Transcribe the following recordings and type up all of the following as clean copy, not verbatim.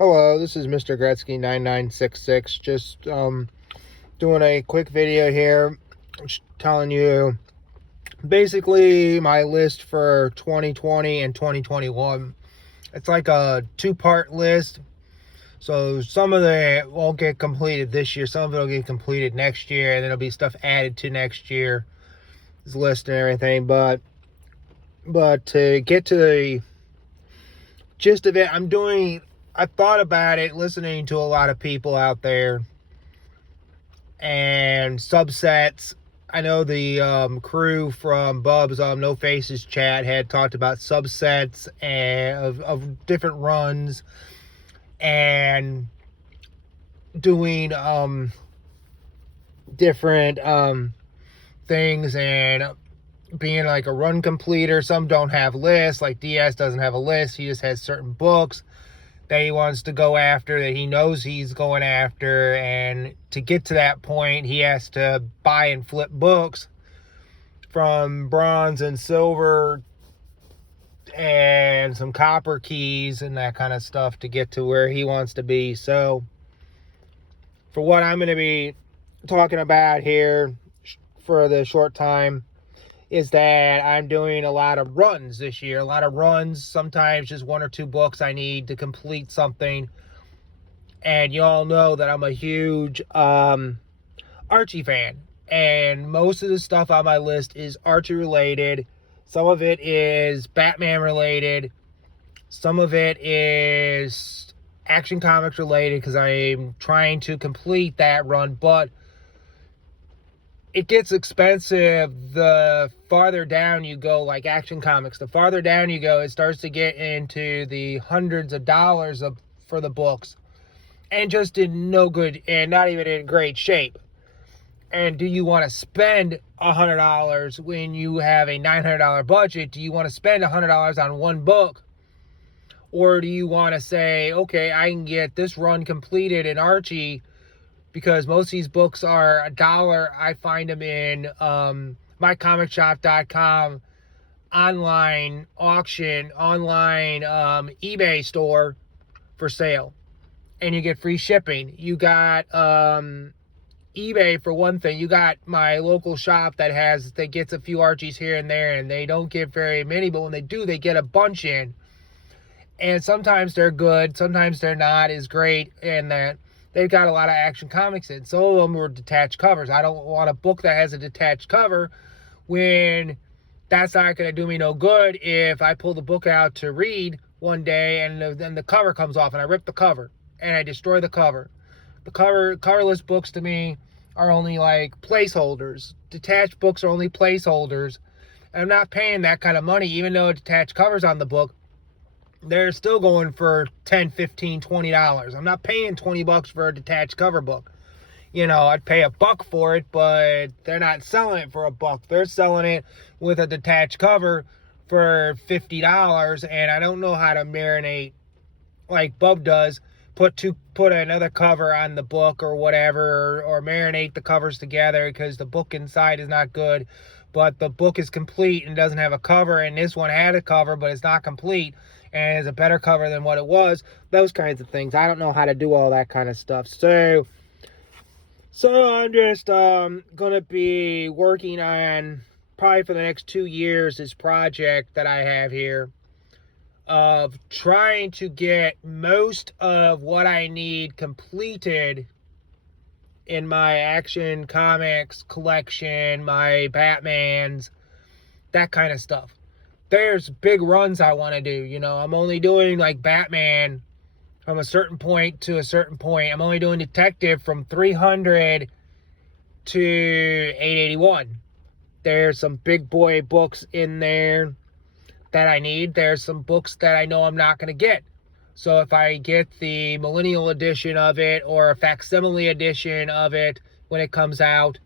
Hello, this is Mr. Gretzky 9966. Just doing a quick video here, telling you basically my list for 2020 and 2021. It's like a two-part list. So some of it won't get completed this year, some of it will get completed next year, and then there'll be stuff added to next year's list and everything. But to get to the gist of it, I thought about it listening to a lot of people out there and subsets. I know the crew from Bub's No Faces chat had talked about subsets and of different runs and doing different things and being like a run completer. Some don't have lists, like DS doesn't have a list. He just has certain books that he wants to go after, that he knows he's going after, and to get to that point he has to buy and flip books from bronze and silver and some copper keys and that kind of stuff to get to where he wants to be. So for what I'm going to be talking about here for the short time is that I'm doing a lot of runs this year. A lot of runs, sometimes just one or two books I need to complete something. And you all know that I'm a huge Archie fan. And most of the stuff on my list is Archie related. Some of it is Batman related. Some of it is Action Comics related because I'm trying to complete that run. But it gets expensive the farther down you go, like Action Comics. The farther down you go, it starts to get into the hundreds of dollars for the books. And just in no good, and not even in great shape. And do you want to spend $100 when you have a $900 budget? Do you want to spend $100 on one book? Or do you want to say, okay, I can get this run completed in Archie, because most of these books are $1. I find them in mycomicshop.com online auction, online eBay store for sale. And you get free shipping. You got eBay for one thing. You got my local shop that gets a few Archies here and there, and they don't get very many, but when they do, they get a bunch in. And sometimes they're good, sometimes they're not as great, and that they've got a lot of Action Comics in. Some of them were detached covers. I don't want a book that has a detached cover when that's not going to do me no good if I pull the book out to read one day and then the cover comes off and I rip the cover and I destroy the cover. The coverless books to me are only like placeholders. Detached books are only placeholders. And I'm not paying that kind of money, even though a detached cover's on the book. They're still going for $10, $15, $20. I'm not paying $20 for a detached cover book. You know, I'd pay $1 for it, but they're not selling it for $1. They're selling it with a detached cover for $50, and I don't know how to marinate like Bub does. Put another cover on the book or whatever, or marinate the covers together, because the book inside is not good, but the book is complete and doesn't have a cover, and this one had a cover, but it's not complete, and it's a better cover than what it was. Those kinds of things. I don't know how to do all that kind of stuff. So I'm just going to be working on, probably for the next 2 years, this project that I have here of trying to get most of what I need completed in my Action Comics collection, my Batmans, that kind of stuff. There's big runs I want to do. You know, I'm only doing like Batman from a certain point to a certain point. I'm only doing Detective from 300 to 881. There's some big boy books in there that I need. There's some books that I know I'm not going to get. So if I get the millennial edition of it or a facsimile edition of it when it comes out,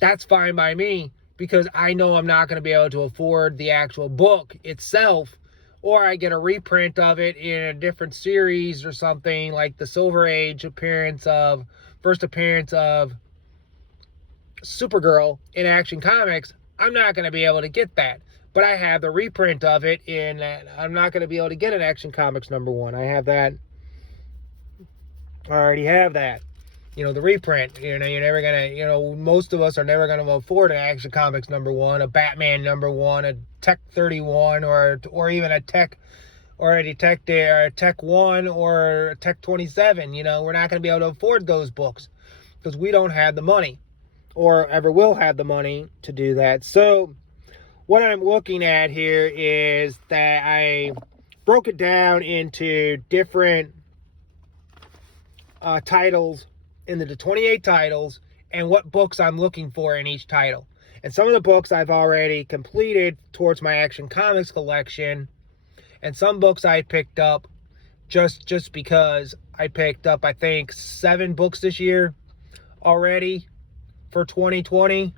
that's fine by me, because I know I'm not going to be able to afford the actual book itself. Or I get a reprint of it in a different series or something, like the Silver Age first appearance of Supergirl in Action Comics. I'm not going to be able to get that. But I have the reprint of it I'm not going to be able to get an Action Comics #1. I have that I already have that. You know, the reprint. You know, you're never gonna, you know, most of us are never gonna afford an Action Comics #1, a Batman #1, a Tech 31, or even a Tech, or a Detective, or a Tech 1, or a Tech 27. You know, we're not gonna be able to afford those books because we don't have the money, or ever will have the money to do that. So what I'm looking at here is that I broke it down into different titles, into the 28 titles, and what books I'm looking for in each title. And some of the books I've already completed towards my Action Comics collection, and some books I picked up just because I picked up, I think, 7 books this year already for 2020,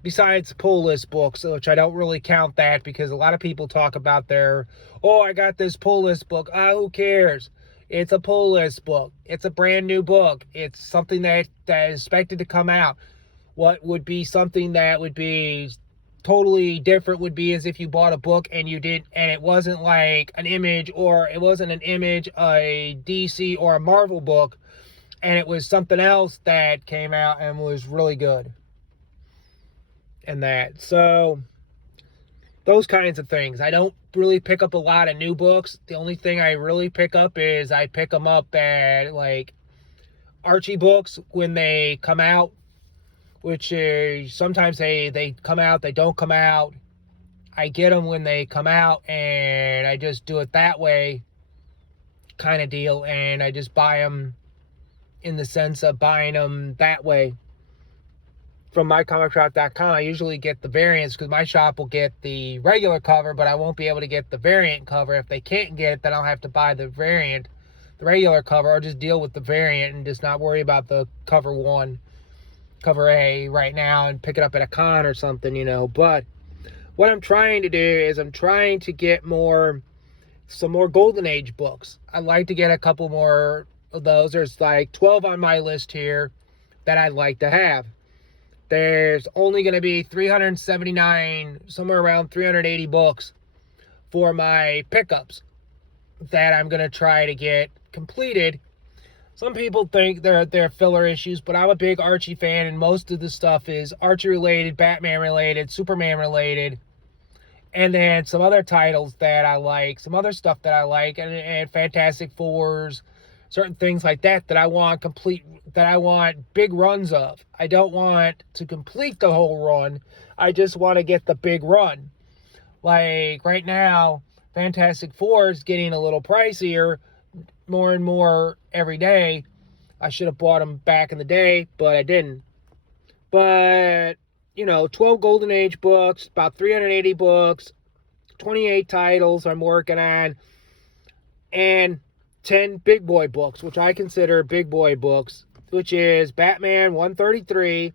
besides pull list books, which I don't really count that because a lot of people talk about their, oh, I got this pull list book. Who cares? It's a pull list book. It's a brand new book. It's something that is expected to come out. What would be something that would be totally different would be as if you bought a book and it wasn't like an Image, or it wasn't an Image, a DC, or a Marvel book, and it was something else that came out and was really good. And that. So those kinds of things. I don't really pick up a lot of new books. The only thing I really pick up is I pick them up at like Archie books when they come out, which is sometimes they come out, they don't come out. I get them when they come out, and I just do it that way kind of deal, and I just buy them in the sense of buying them that way. From mycomicshop.com, I usually get the variants because my shop will get the regular cover, but I won't be able to get the variant cover. If they can't get it, then I'll have to buy the variant, the regular cover, or just deal with the variant and just not worry about the cover A right now and pick it up at a con or something, you know. But what I'm trying to do is I'm trying to get some more Golden Age books. I'd like to get a couple more of those. There's like 12 on my list here that I'd like to have. There's only going to be 379, somewhere around 380 books for my pickups that I'm going to try to get completed. Some people think they're filler issues, but I'm a big Archie fan, and most of the stuff is Archie related, Batman related, Superman related, and then some other titles that I like, some other stuff that I like, and Fantastic Fours, certain things like that I want big runs of. I don't want to complete the whole run. I just want to get the big run. Like right now, Fantastic Four is getting a little pricier, more and more every day. I should have bought them back in the day, but I didn't. But, you know, 12 Golden Age books, about 380 books, 28 titles I'm working on, and 10 big boy books, which I consider big boy books, which is Batman 133,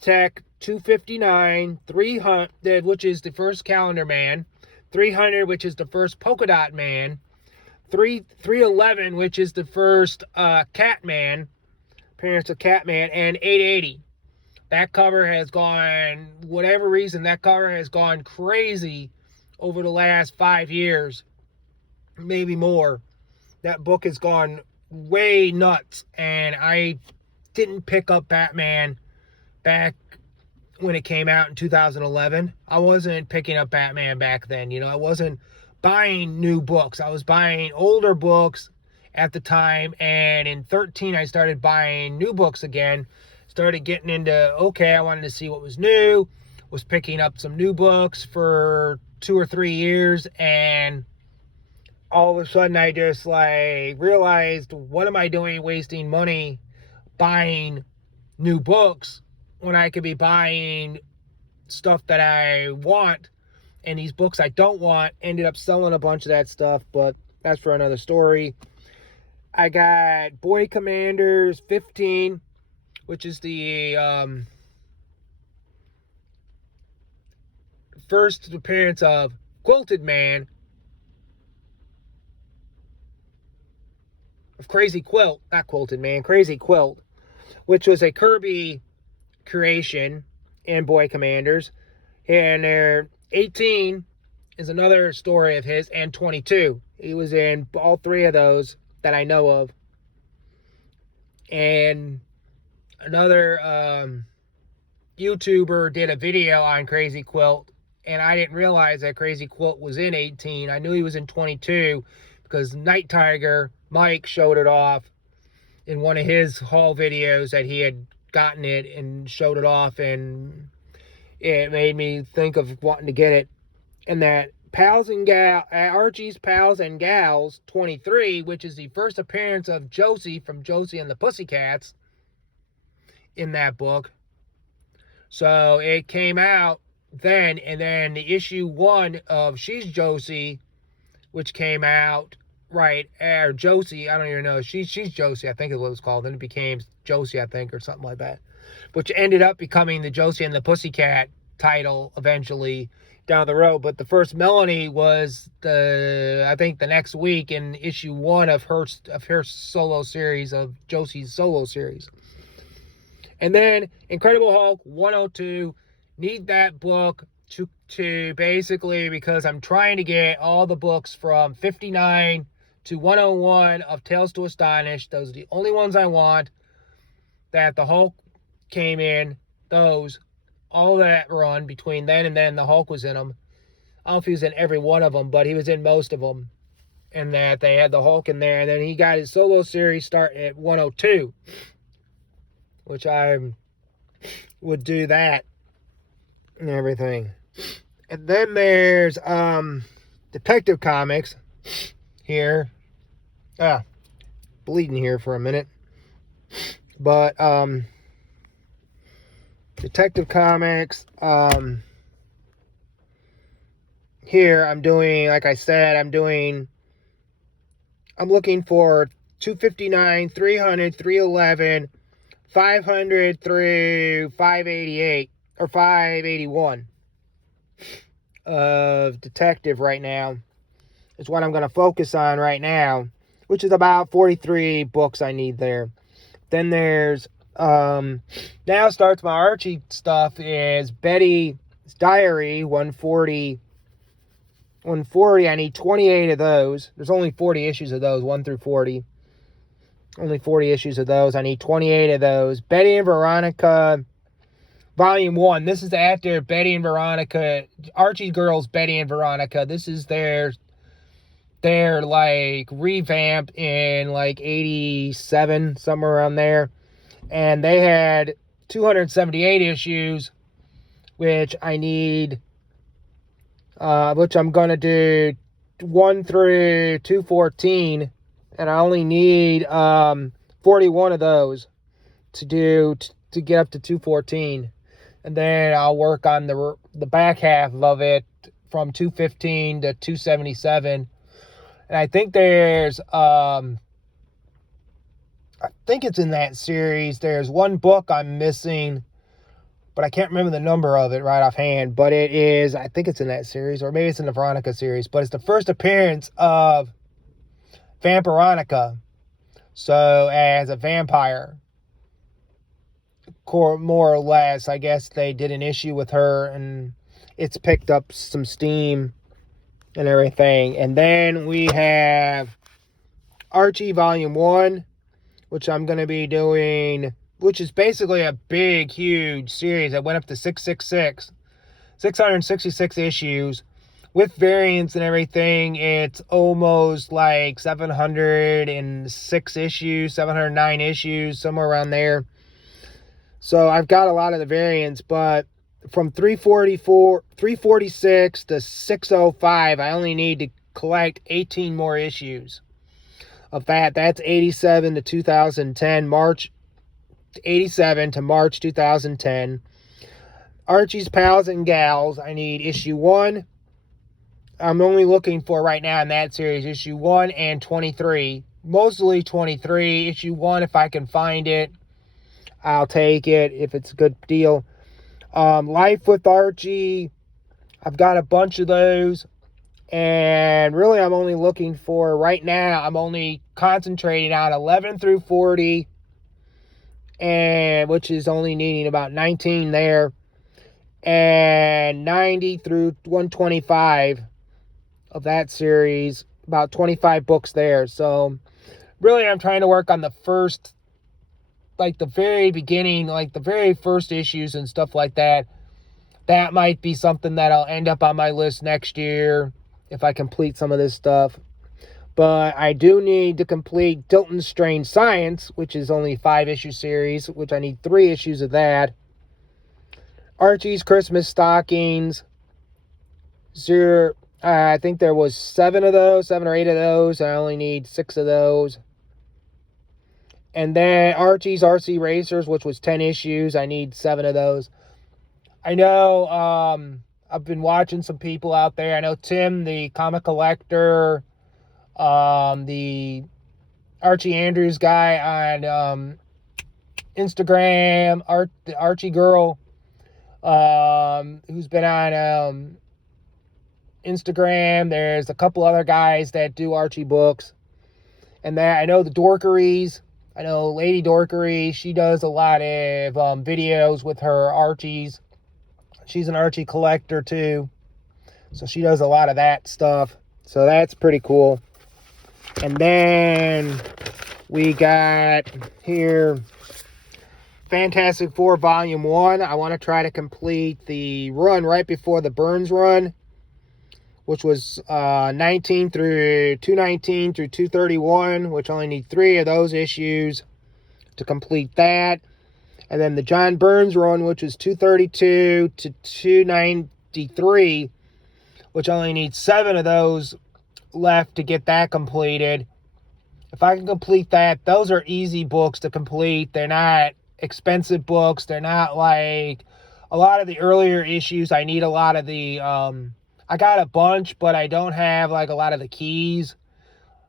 Tech 259, 300, which is the first Calendar Man, 300, which is the first Polka Dot Man, 311, which is the first Catman, appearance of Catman, and 880. That cover has gone, whatever reason, that cover has gone crazy over the last 5 years. Maybe more. That book has gone way nuts, and I didn't pick up Batman back when it came out in 2011. I wasn't picking up Batman back then. You know, I wasn't buying new books. I was buying older books at the time, and in 13 I started buying new books again. Started getting into, okay, I wanted to see what was new. Was picking up some new books for 2 or 3 years, and all of a sudden I just like realized, what am I doing wasting money buying new books when I could be buying stuff that I want, and these books I don't want. Ended up selling a bunch of that stuff, but that's for another story. I got Boy Commanders 15, which is the first appearance of Quilted Man, of Crazy Quilt, not Quilted Man, Crazy Quilt, which was a Kirby creation in Boy Commanders. And there, 18 is another story of his, and 22. He was in all 3 of those that I know of. And another YouTuber did a video on Crazy Quilt, and I didn't realize that Crazy Quilt was in 18. I knew he was in 22 because Night Tiger Mike showed it off in one of his haul videos that he had gotten it and showed it off, and it made me think of wanting to get it. And that Archie's Pals and Gals 23, which is the first appearance of Josie from Josie and the Pussycats in that book. So it came out then, and then the issue 1 of She's Josie, which came out or Josie, I don't even know, she's Josie, I think it was called, then it became Josie, I think, or something like that, which ended up becoming the Josie and the Pussycat title eventually down the road. But the first Melanie was I think the next week in issue 1 of her solo series, of Josie's solo series. And then Incredible Hulk 102, need that book to basically, because I'm trying to get all the books from 59 to 101 of Tales to Astonish. Those are the only ones I want that the Hulk came in. Those, all that run between then and then, the Hulk was in them. I don't know if he was in every one of them, but he was in most of them. And that they had the Hulk in there. And then he got his solo series starting at 102, which I would do that and everything. And then there's Detective Comics here. Bleeding here for a minute. But Detective Comics, here I'm doing, like I said, I'm looking for 259, 300, 311, 500 through 588 or 581 of Detective right now. Is what I'm going to focus on right now, which is about 43 books I need there. Then there's now starts my Archie stuff, is Betty's Diary 140. I need 28 of those. There's only 40 issues of those, 1 through 40. Only 40 issues of those. I need 28 of those. Betty and Veronica Volume 1. This is after Betty and Veronica, Archie Girls Betty and Veronica. This is their like revamp in like 87, somewhere around there. And they had 278 issues, which I need, which I'm going to do 1 through 214. And I only need 41 of those to get up to 214. And then I'll work on the back half of it from 215 to 277. And I think there's, I think it's in that series. There's one book I'm missing, but I can't remember the number of it right offhand. But it is, I think it's in that series, or maybe it's in the Veronica series. But it's the first appearance of Vampironica. So, as a vampire, more or less, I guess they did an issue with her, and it's picked up some steam and everything. And then we have Archie Volume 1, which I'm going to be doing, which is basically a big, huge series that went up to 666 issues. With variants and everything, it's almost like 706 issues, 709 issues, somewhere around there. So I've got a lot of the variants, but from 346 to 605, I only need to collect 18 more issues of that. That's 87 to 2010, March 87 to March 2010. Archie's Pals and Gals, I need issue 1. I'm only looking for right now in that series issue 1 and 23. Mostly 23. Issue 1, if I can find it, I'll take it if it's a good deal. Life with Archie, I've got a bunch of those. And really, I'm only looking for, right now, I'm only concentrating on 11 through 40. And which is only needing about 19 there. And 90 through 125 of that series. About 25 books there. So, really, I'm trying to work on the first like the very beginning, like the very first issues and stuff like that, that might be something that'll end up on my list next year if I complete some of this stuff. But I do need to complete Dilton's Strange Science, which is only a 5-issue series, which I need 3 issues of that. Archie's Christmas Stockings. I think there was 7 of those, 7 or 8 of those. I only need 6 of those. And then Archie's RC Racers, which was 10 issues. I need 7 of those. I know I've been watching some people out there. I know Tim, the comic collector, the Archie Andrews guy on Instagram, the Archie girl, who's been on Instagram. There's a couple other guys that do Archie books. And that I know the Dorkeries. I know Lady Dorkery. She does a lot of videos with her Archies. She's an Archie collector too. So she does a lot of that stuff. So that's pretty cool. And then we got here Fantastic Four Volume 1. I want to try to complete the run right before the Burns run, which was 219 through 231, which only need 3 of those issues to complete that. And then the John Burns run, which was 232 to 293, which only needs 7 of those left to get that completed. If I can complete that, those are easy books to complete. They're not expensive books. They're not like a lot of the earlier issues. I need a lot of the I got a bunch, but I don't have like a lot of the keys.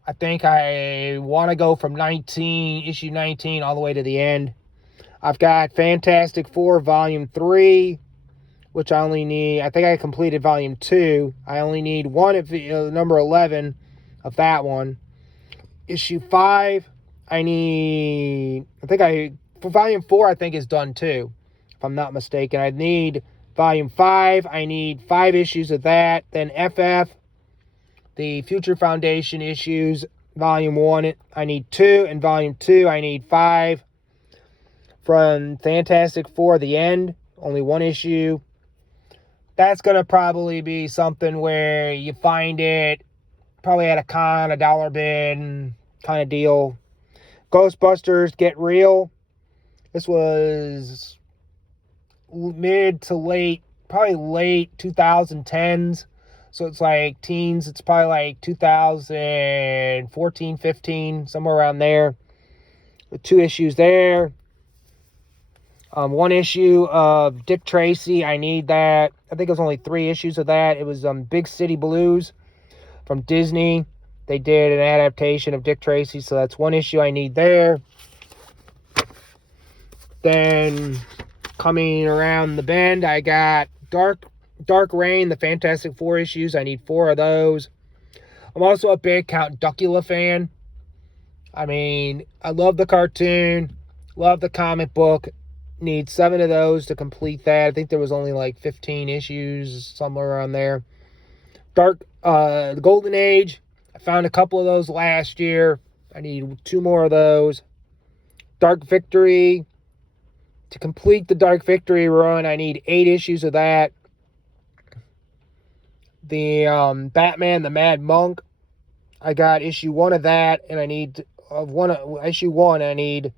I think I want to go from issue 19 all the way to the end. I've got Fantastic Four Volume 3, which I only need, I think I completed Volume 2. I only need one of number 11 of that one. Issue 5, for Volume 4, I think is done too, if I'm not mistaken. I need Volume 5, I need 5 issues of that. Then FF, the Future Foundation issues, Volume 1, I need 2. And Volume 2, I need 5. From Fantastic Four, The End, only 1 issue. That's going to probably be something where you find it probably at a con, a dollar bin kind of deal. Ghostbusters Get Real. This was mid to late, probably late 2010s. So it's like teens. It's probably like 2014, 15, somewhere around there. With 2 issues there. 1 issue of Dick Tracy. I need that. I think it was only 3 issues of that. It was Big City Blues from Disney. They did an adaptation of Dick Tracy, so that's 1 issue I need there. Then coming around the bend, I got Dark Reign, the Fantastic Four issues. I need 4 of those. I'm also a big Count Duckula fan. I mean, I love the cartoon, love the comic book. Need 7 of those to complete that. I think there was only like 15 issues, somewhere around there. The Golden Age. I found a couple of those last year. I need 2 more of those. Dark Victory. To complete the Dark Victory run, I need 8 issues of that. The Batman, the Mad Monk. I got issue 1 of that, and I need issue 1. I need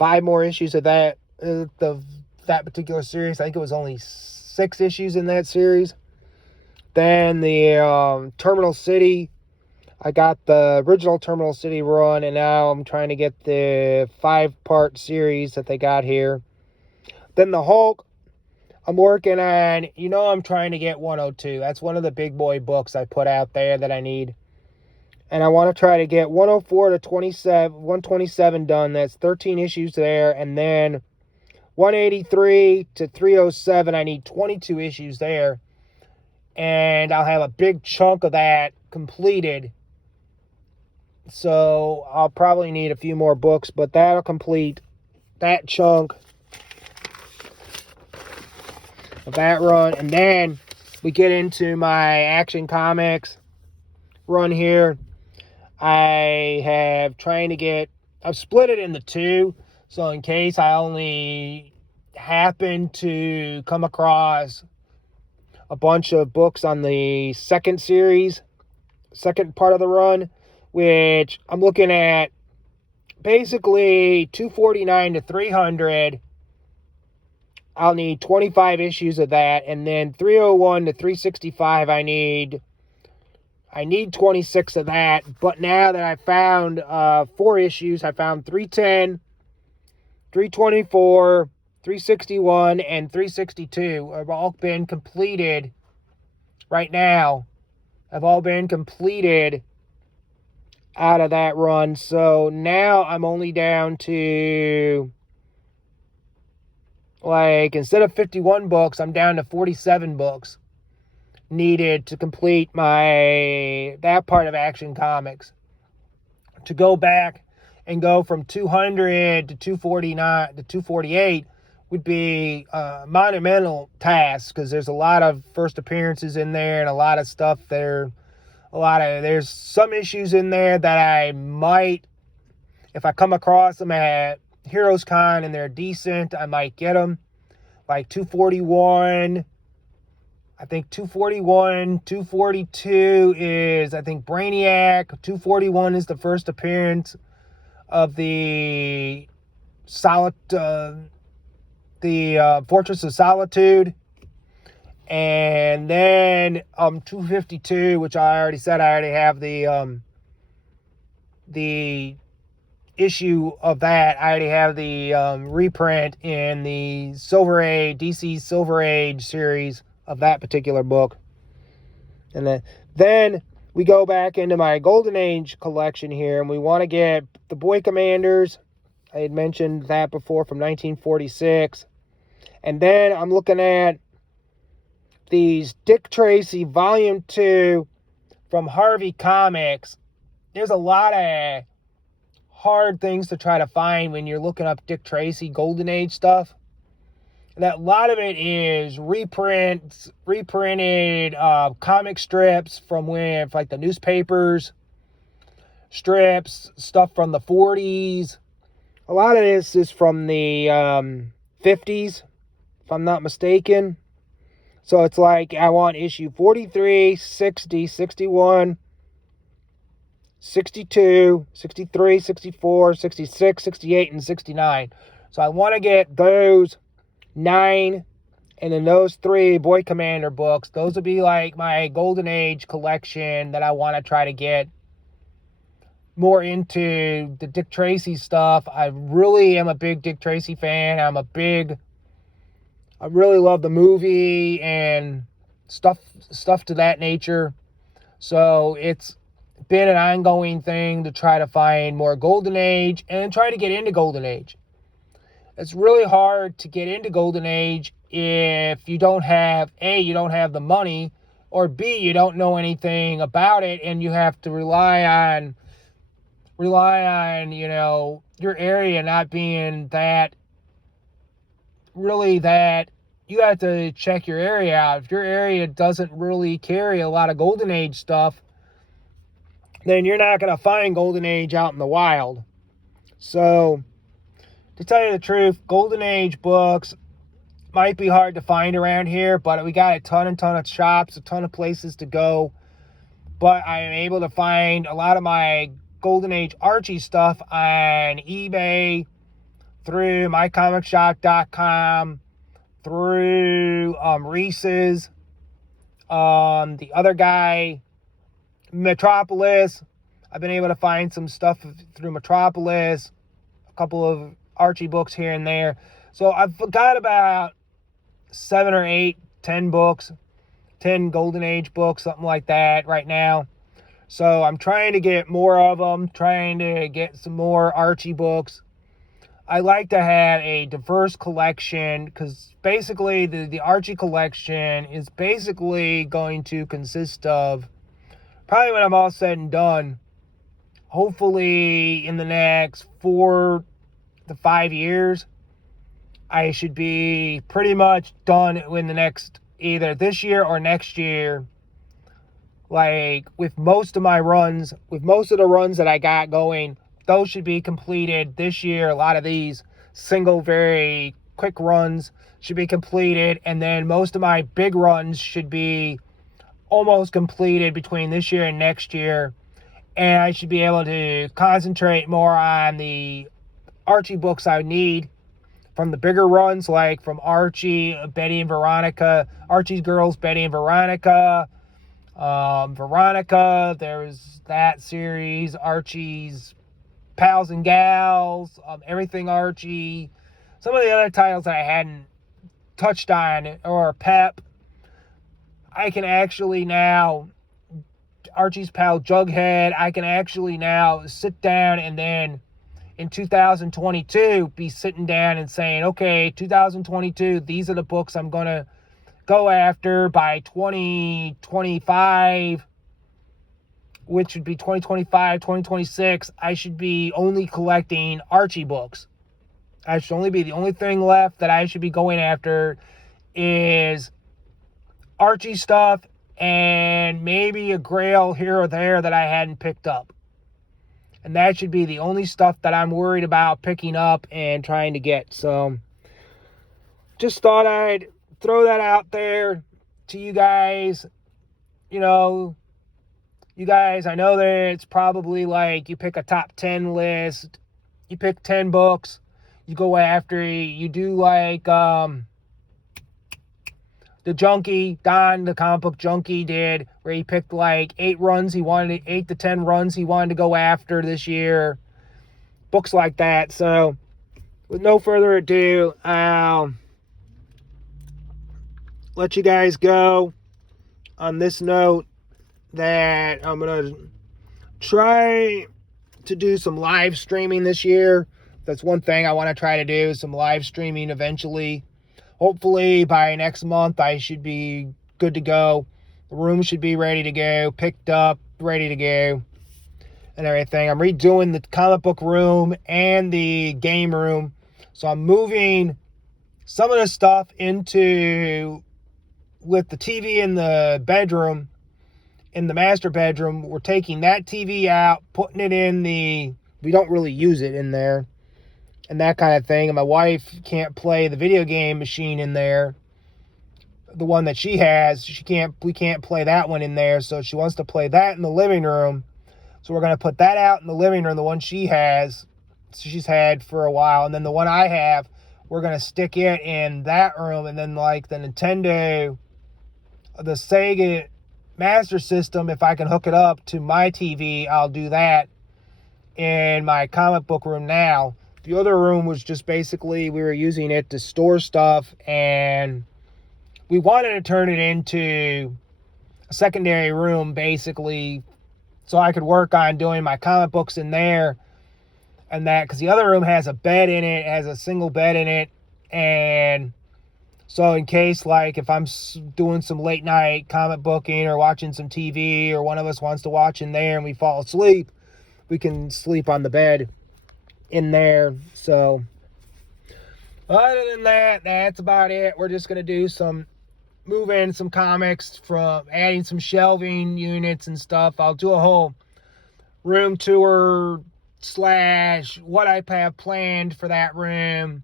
5 more issues of that. That particular series. I think it was only 6 issues in that series. Then the Terminal City. I got the original Terminal City run, and now I'm trying to get the 5-part series that they got here. Then the Hulk. I'm working on, I'm trying to get 102. That's one of the big boy books I put out there that I need. And I want to try to get 104 to 127 done. That's 13 issues there. And then 183 to 307, I need 22 issues there. And I'll have a big chunk of that completed. So I'll probably need a few more books, but that'll complete that chunk of that run. And then we get into my Action Comics run here. I've split it into 2. So in case I only happen to come across a bunch of books on the second series, second part of the run, which I'm looking at basically 249 to 300. I'll need 25 issues of that, and then 301 to 365 I need 26 of that. But now that I found 4 issues, I found 310, 324, 361, and 362 have all been completed right now. Have all been completed out of that run. So now I'm only down to, like, instead of 51 books, I'm down to 47 books needed to complete that part of Action Comics. To go back and go from 200 to 249 to 248 would be a monumental task, because there's a lot of first appearances in there and a lot of stuff there. There's some issues in there that I might, if I come across them at Heroes Con and they're decent, I might get them. Like 241, I think 241, 242 is, I think, Brainiac. 241 is the first appearance of the Fortress of Solitude. And then 252, which I already said, I already have the issue of that. I already have the reprint in the DC Silver Age series of that particular book. And then we go back into my Golden Age collection here, and we want to get the Boy Commanders. I had mentioned that before, from 1946. And then I'm looking at these Dick Tracy Volume 2 from Harvey Comics. There's a lot of hard things to try to find when you're looking up Dick Tracy Golden Age stuff. And a lot of it is reprinted comic strips from when, like the newspapers, strips, stuff from the 40s. A lot of this is from the 50s, if I'm not mistaken. So it's like I want issue 43, 60, 61, 62, 63, 64, 66, 68, and 69. So I want to get those 9, and then those 3 Boy Commander books. Those would be like my Golden Age collection that I want to try to get more into the Dick Tracy stuff. I really am a big Dick Tracy fan. I really love the movie and stuff to that nature. So it's been an ongoing thing to try to find more Golden Age and try to get into Golden Age. It's really hard to get into Golden Age if you don't have, A, you don't have the money, or B, you don't know anything about it, and you have to rely on, you know, your area not being that, you have to check your area out. If your area doesn't really carry a lot of Golden Age stuff, then you're not going to find Golden Age out in the wild. So, to tell you the truth, Golden Age books might be hard to find around here, but we got a ton of shops, a ton of places to go. But I am able to find a lot of my Golden Age Archie stuff on eBay, through mycomicshop.com, through Reese's, the other guy, Metropolis. I've been able to find some stuff through Metropolis, a couple of Archie books here and there. So I've got about 7 or 8, 10 books, 10 Golden Age books, something like that right now. So I'm trying to get more of them, trying to get some more Archie books. I like to have a diverse collection, because basically the Archie collection is basically going to consist of, probably when I'm all said and done, hopefully in the next 4 to 5 years, I should be pretty much done in the next, either this year or next year, like with most of my runs, with most of the runs that I got going. Those should be completed this year. A lot of these single, very quick runs should be completed. And then most of my big runs should be almost completed between this year and next year. And I should be able to concentrate more on the Archie books I need from the bigger runs, like from Archie, Betty and Veronica, Archie's Girls, Betty and Veronica, Veronica, there's that series, Archie's Pals and Gals, Everything Archie, some of the other titles that I hadn't touched on, or Pep. I can actually now, Archie's Pal Jughead, I can actually now sit down and then in 2022 be sitting down and saying, okay, 2022, these are the books I'm going to go after by 2025, which would be 2025, 2026. I should be only collecting Archie books. I should only be, the only thing left that I should be going after is Archie stuff and maybe a Grail here or there that I hadn't picked up. And that should be the only stuff that I'm worried about picking up and trying to get. So just thought I'd throw that out there to you guys. You know, you guys, I know that it's probably like you pick a top 10 list. You pick 10 books. You go after, you do like the Junkie, Don, the comic book Junkie did, where he picked like 8 to 10 runs he wanted to go after this year. Books like that. So, with no further ado, I'll let you guys go on this note that I'm going to try to do some live streaming this year. That's one thing I want to try to do, some live streaming eventually. Hopefully by next month I should be good to go. The room should be ready to go, picked up, ready to go, and everything. I'm redoing the comic book room and the game room. So I'm moving some of the stuff into, with the TV in the bedroom, in the master bedroom, we're taking that TV out, putting it in we don't really use it in there, and that kind of thing. And my wife can't play the video game machine in there. The one that she has, we can't play that one in there. So she wants to play that in the living room. So we're going to put that out in the living room, the one she's had for a while. And then the one I have, we're going to stick it in that room. And then like the Nintendo, the Sega Master System, if I can hook it up to my TV, I'll do that in my comic book room now. The other room was just basically, we were using it to store stuff, and we wanted to turn it into a secondary room, basically, so I could work on doing my comic books in there and that, because the other room has a bed in it, has a single bed in it, and so in case, like, if I'm doing some late night comic booking or watching some TV, or one of us wants to watch in there and we fall asleep, we can sleep on the bed in there. So other than that, that's about it. We're just going to do move in some comics, from adding some shelving units and stuff. I'll do a whole room tour / what I have planned for that room.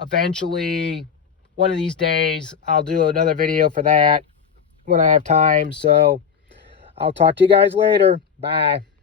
Eventually, one of these days, I'll do another video for that when I have time. So I'll talk to you guys later. Bye.